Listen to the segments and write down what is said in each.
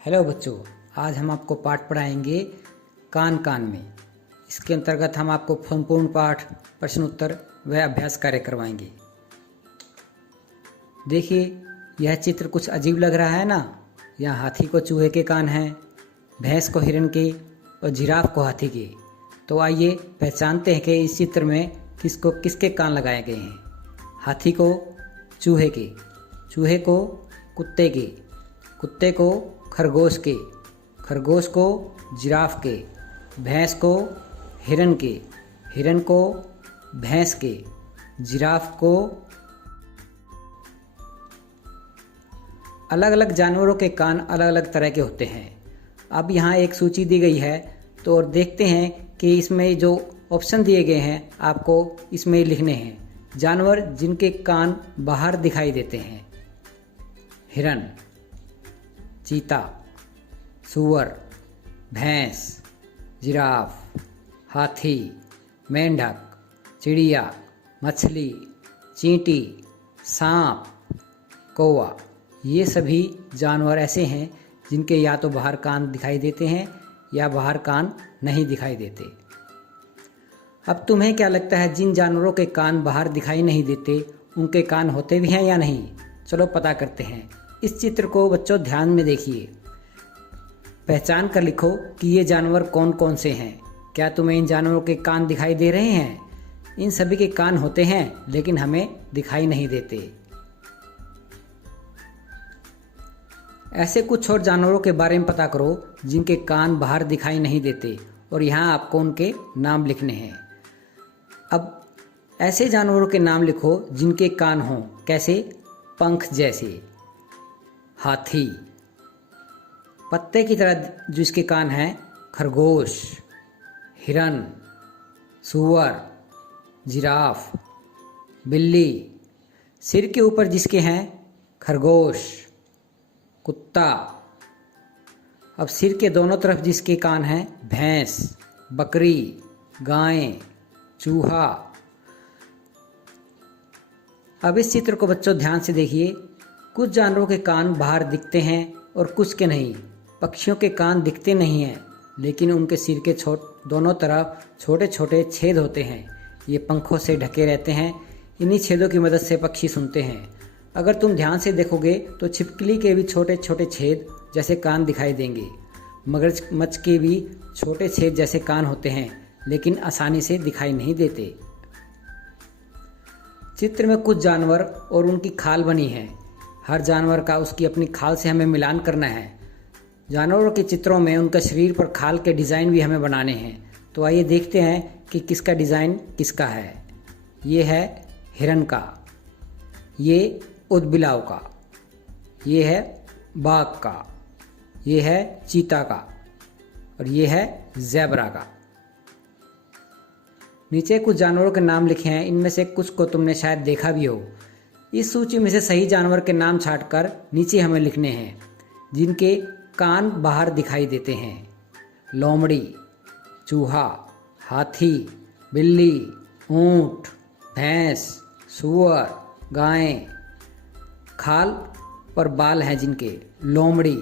Hello बच्चों, आज हम आपको पाठ पढ़ाएंगे कान कान में। इसके अंतर्गत हम आपको संपूर्ण पाठ, प्रश्न उत्तर व अभ्यास कार्य करवाएंगे। देखिए, यह चित्र कुछ अजीब लग रहा है ना। यहाँ हाथी को चूहे के कान हैं, भैंस को हिरन के और जिराफ को हाथी के। तो आइए पहचानते हैं कि इस चित्र में किसको किसके कान लगाए गए हैं। हाथी को चूहे के, चूहे को कुत्ते के, कुत्ते को खरगोश के, खरगोश को जिराफ के, भैंस को हिरन के, हिरन को भैंस के, जिराफ को। अलग अलग जानवरों के कान अलग अलग तरह के होते हैं। अब यहाँ एक सूची दी गई है, तो और देखते हैं कि इसमें जो ऑप्शन दिए गए हैं आपको इसमें लिखने हैं। जानवर जिनके कान बाहर दिखाई देते हैं: हिरन, चीता, सूअर, भैंस, जिराफ, हाथी, मेंढक, चिड़िया, मछली, चींटी, सांप, कौवा। ये सभी जानवर ऐसे हैं जिनके या तो बाहर कान दिखाई देते हैं या बाहर कान नहीं दिखाई देते। अब तुम्हें क्या लगता है, जिन जानवरों के कान बाहर दिखाई नहीं देते उनके कान होते भी हैं या नहीं? चलो पता करते हैं। इस चित्र को बच्चों ध्यान में देखिए, पहचान कर लिखो कि ये जानवर कौन कौन से हैं। क्या तुम्हें इन जानवरों के कान दिखाई दे रहे हैं? इन सभी के कान होते हैं लेकिन हमें दिखाई नहीं देते। ऐसे कुछ और जानवरों के बारे में पता करो जिनके कान बाहर दिखाई नहीं देते, और यहाँ आपको उनके नाम लिखने हैं। अब ऐसे जानवरों के नाम लिखो जिनके कान हों। कैसे? पंख जैसे, हाथी, पत्ते की तरह जिसके कान हैं खरगोश, हिरन, सूअर, जिराफ, बिल्ली, सिर के ऊपर जिसके हैं खरगोश, कुत्ता। अब सिर के दोनों तरफ जिसके कान हैं भैंस, बकरी, गाय, चूहा। अब इस चित्र को बच्चों ध्यान से देखिए। कुछ जानवरों के कान बाहर दिखते हैं और कुछ के नहीं। पक्षियों के कान दिखते नहीं हैं, लेकिन उनके सिर के दोनों तरफ छोटे छोटे छेद होते हैं। ये पंखों से ढके रहते हैं। इन्हीं छेदों की मदद से पक्षी सुनते हैं। अगर तुम ध्यान से देखोगे तो छिपकली के भी छोटे छोटे छेद जैसे कान दिखाई देंगे। मगरमच्छ के भी छोटे छेद जैसे कान होते हैं, लेकिन आसानी से दिखाई नहीं देते। चित्र में कुछ जानवर और उनकी खाल बनी है। हर जानवर का उसकी अपनी खाल से हमें मिलान करना है। जानवरों के चित्रों में उनका शरीर पर खाल के डिज़ाइन भी हमें बनाने हैं। तो आइए देखते हैं कि किसका डिज़ाइन किसका है। ये है हिरन का, ये ऊदबिलाव का, ये है बाघ का, ये है चीता का, और ये है ज़ेब्रा का। नीचे कुछ जानवरों के नाम लिखे हैं। इनमें से कुछ को तुमने शायद देखा भी हो। इस सूची में से सही जानवर के नाम छांटकर नीचे हमें लिखने हैं जिनके कान बाहर दिखाई देते हैं: लोमड़ी, चूहा, हाथी, बिल्ली, ऊंट, भैंस, सूअर, गाय। खाल पर बाल हैं जिनके: लोमड़ी,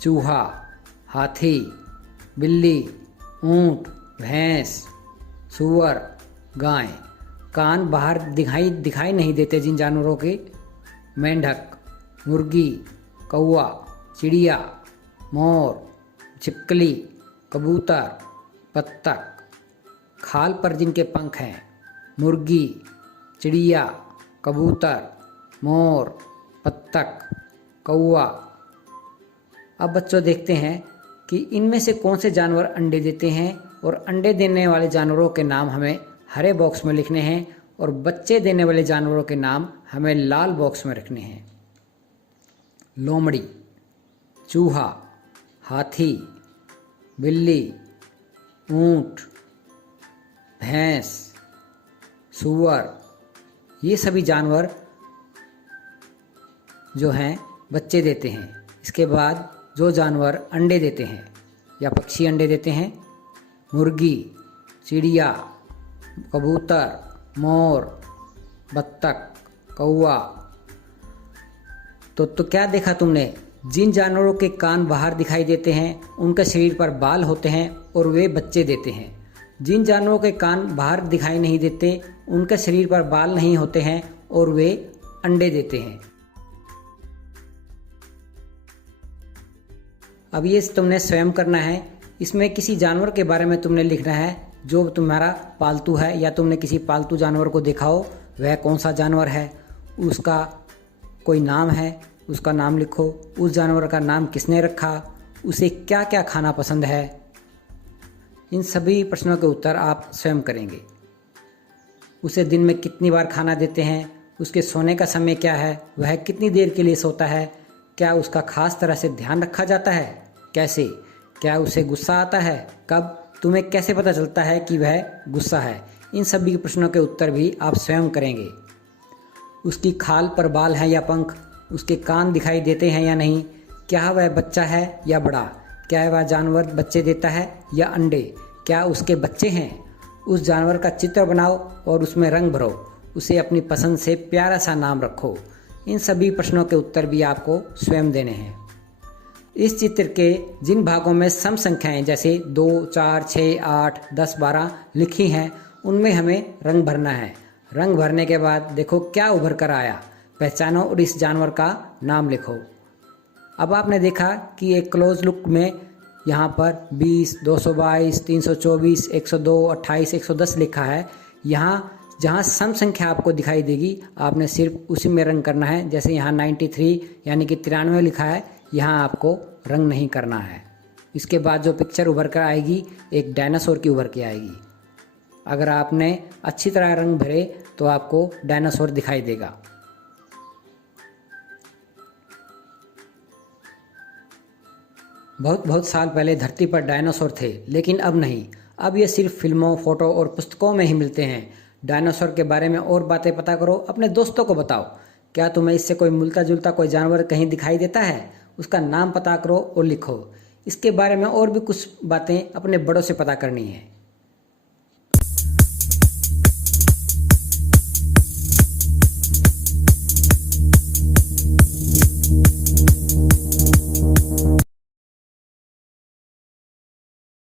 चूहा, हाथी, बिल्ली, ऊंट, भैंस, सूअर, गाय। कान बाहर दिखाई नहीं देते जिन जानवरों के: मेंढक, मुर्गी, कौवा, चिड़िया, मोर, छिपकली, कबूतर, बत्तख। खाल पर जिनके पंख हैं: मुर्गी, चिड़िया, कबूतर, मोर, बत्तख, कौवा। अब बच्चों देखते हैं कि इनमें से कौन से जानवर अंडे देते हैं, और अंडे देने वाले जानवरों के नाम हमें हरे बॉक्स में लिखने हैं, और बच्चे देने वाले जानवरों के नाम हमें लाल बॉक्स में रखने हैं। लोमड़ी, चूहा, हाथी, बिल्ली, ऊंट, भैंस, सूअर। ये सभी जानवर जो हैं बच्चे देते हैं। इसके बाद जो जानवर अंडे देते हैं या पक्षी अंडे देते हैं: मुर्गी, चिड़िया, कबूतर, मोर, बत्तख, कौवा। तो क्या देखा तुमने? जिन जानवरों के कान बाहर दिखाई देते हैं उनके शरीर पर बाल होते हैं और वे बच्चे देते हैं। जिन जानवरों के कान बाहर दिखाई नहीं देते उनके शरीर पर बाल नहीं होते हैं और वे अंडे देते हैं। अब ये तुमने स्वयं करना है। इसमें किसी जानवर के बारे में तुमने लिखना है जो तुम्हारा पालतू है या तुमने किसी पालतू जानवर को देखा हो, वह कौन सा जानवर है, उसका कोई नाम है, उसका नाम लिखो। उस जानवर का नाम किसने रखा, उसे क्या क्या खाना पसंद है। इन सभी प्रश्नों के उत्तर आप स्वयं करेंगे। उसे दिन में कितनी बार खाना देते हैं, उसके सोने का समय क्या है, वह कितनी देर के लिए सोता है, क्या उसका खास तरह से ध्यान रखा जाता है, कैसे, क्या उसे गुस्सा आता है, कब, तुम्हें कैसे पता चलता है कि वह गुस्सा है। इन सभी प्रश्नों के उत्तर भी आप स्वयं करेंगे। उसकी खाल पर बाल हैं या पंख, उसके कान दिखाई देते हैं या नहीं, क्या वह बच्चा है या बड़ा, क्या वह जानवर बच्चे देता है या अंडे, क्या उसके बच्चे हैं। उस जानवर का चित्र बनाओ और उसमें रंग भरो, उसे अपनी पसंद से प्यारा सा नाम रखो। इन सभी प्रश्नों के उत्तर भी आपको स्वयं देने हैं। इस चित्र के जिन भागों में सम संख्याएं जैसे 2, 4, 6, 8, 10, 12 लिखी हैं उनमें हमें रंग भरना है। रंग भरने के बाद देखो क्या उभर कर आया, पहचानो और इस जानवर का नाम लिखो। अब आपने देखा कि एक क्लोज लुक में यहाँ पर 20, 222, 324, 102, 28, 110 लिखा है। यहाँ जहाँ सम संख्या आपको दिखाई देगी आपने सिर्फ उसी में रंग करना है। जैसे यहाँ 93 यानी कि 93 लिखा है, यहाँ आपको रंग नहीं करना है। इसके बाद जो पिक्चर उभर कर आएगी एक डायनासोर की उभर के आएगी। अगर आपने अच्छी तरह रंग भरे तो आपको डायनासोर दिखाई देगा। बहुत बहुत साल पहले धरती पर डायनासोर थे, लेकिन अब नहीं। अब ये सिर्फ फिल्मों, फोटो और पुस्तकों में ही मिलते हैं। डायनासोर के बारे में और बातें पता करो, अपने दोस्तों को बताओ। क्या तुम्हें इससे कोई मिलता जुलता कोई जानवर कहीं दिखाई देता है, उसका नाम पता करो और लिखो। इसके बारे में और भी कुछ बातें अपने बड़ों से पता करनी है।